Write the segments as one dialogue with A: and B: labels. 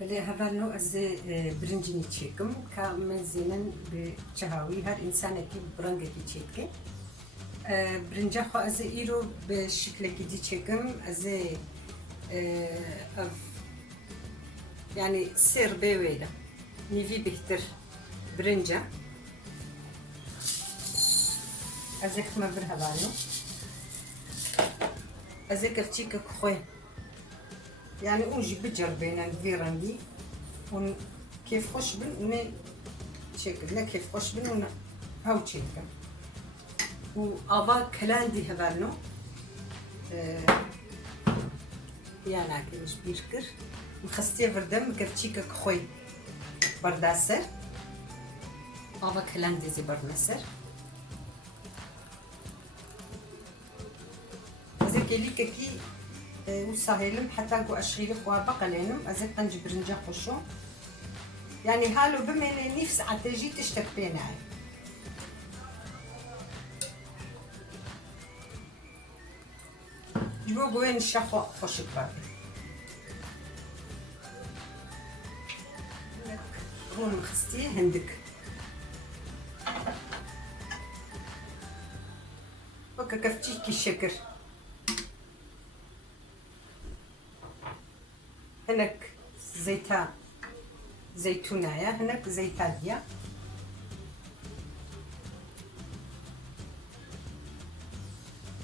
A: بله هەبەرنۆ ئەز برنجنی چێکم کە من زێنن چهاوی هەر ئینسانێکی بڕنگێکی چێکێ برنجە خۆ ئەز ئیرۆ بە شکلێکی دی چێکم ئەز yani sır beweyle nivi bihtir brinca ezek me bir hevano ezek evçika khoy yani un jî biceribêne vê rengî hûn kêfxweş bin û ne çêkir ne kêfxweş bin û ne hew çêkin û ava kelendî heverno ya nakiriş bir kir û xistê virdim kevçîka xwe berda ser ava kelendê وسهيلم حتى قو أشريف لينم أزيد قنج برنجة خشو. يعني هالو بمن نفس عتاجي تشتك بينا جبو قوين الشخوة خوشك بابي هون مخستي هندك. وكا كفتيكي الشكر هناك زيتا زيتوناية هناك زيتادية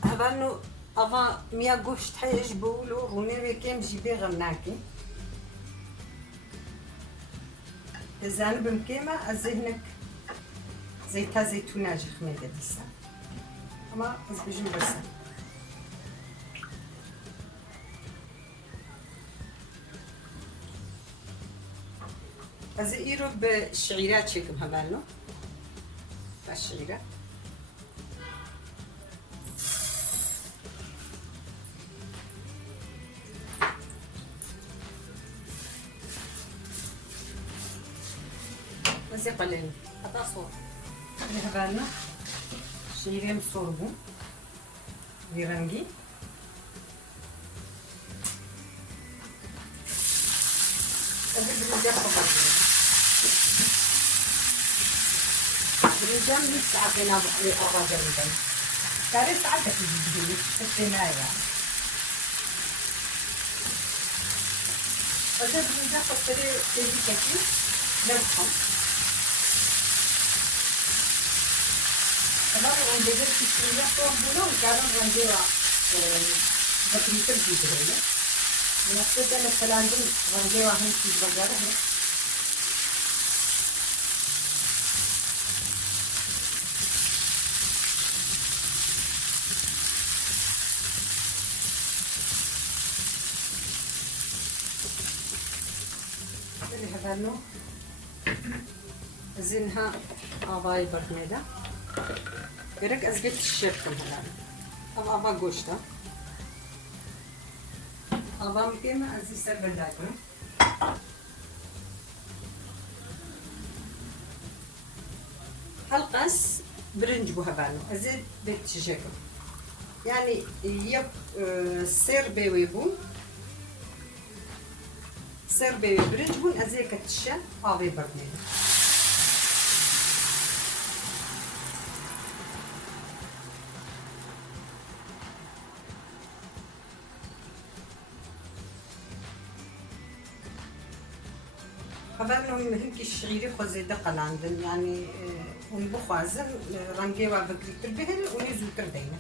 A: هذا أفا ميا قوشت حيج بولو روني بكيم جيبي غناكي الزان بمكيمة أزهنك زيتا زيتونا جي خميدة ديسا أما أزبجم برسا از این رو به شعیره هم همالنو به شعیره. از این قلن حتا صور. همالنو شعیره مصوربو برنگی أجيب الرجال خبر تدريجا للساعة لأرى جيدا كاري ساعة تجي في الثنايا وتدريجا قطري تجي كثير للخم طبعا غندير في الشوية طوبولة وكارون غنديرها بكري تبدي دغيا ونحتاج أنا الفلانجين غنديرها هنا في البقرة هنا ሊህበሉ እዚንሃ ኣባይ በርሜዳ ገደቅ እዝቤት ትሸት ክምህላሉ ኣብ ኣባ ጎሽታ ኣባ ምጤማ እዚ ሰብ እንዳግኑ ሐልቀስ ብርንጅ ወህባሉ እዚ ቤት ትሸክም ያኒ የብ ሴር ቤዌቡ Azid betişekim. Yani yap e, ser bevi bu. Ser bevi birinci bu azid katışa avi berdakım. خبرنم هنك الشغيري خوزيدة قلاندن يعني ونبخوازن رنجي وابكري تربهل ونزو تردين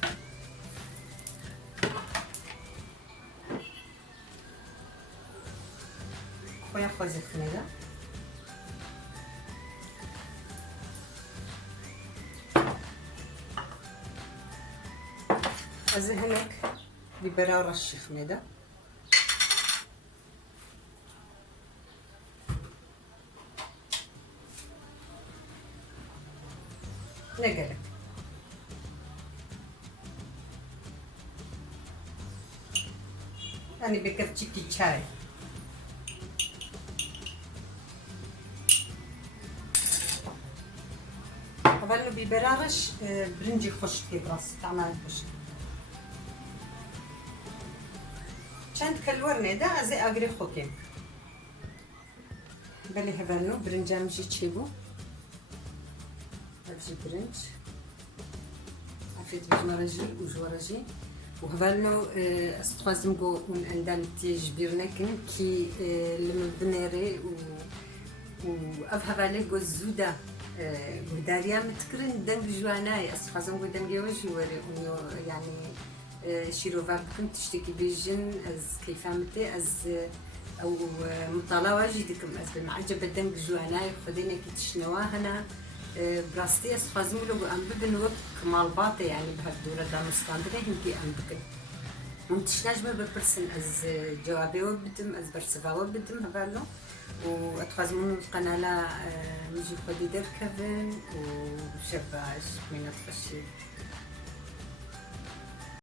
A: خويا خوزي خميدة أزي هناك ببرارة الشخميدة Ne gerek? Yani bir kapçık çay. قبل ببرارش برنجي خوش في براسي تعمل خوش چند کلور نده از اگری خوکیم بالي هبانو برنجة مجي تشيبو هبجي برنج عفيت بجمرجي وجورجي وهبالنو استخوازم جو من عندنا تيج بيرنكن كي المبنيري و وأفهم عليه جو الزودة وداريا متكرن دنگ جواناي استخوازم جو دنگ يوجي وري انو يعني شيروفا بكم تشتكي بيجن از كيفامتي از او مطالعة جديدكم از بالمعجبة دنگ جواناي خدينا كي تشنوا هنا براستي استخوازم لو ام ببن وقت كمال باطي يعني بهالدورة دانستاندري هنكي ام بكن ومتشناج ما ببرسن از جوابي وبدم از برسفا وبدم هبالو واتخازمون القناة نجي خدي در كفن وشباش من تخشي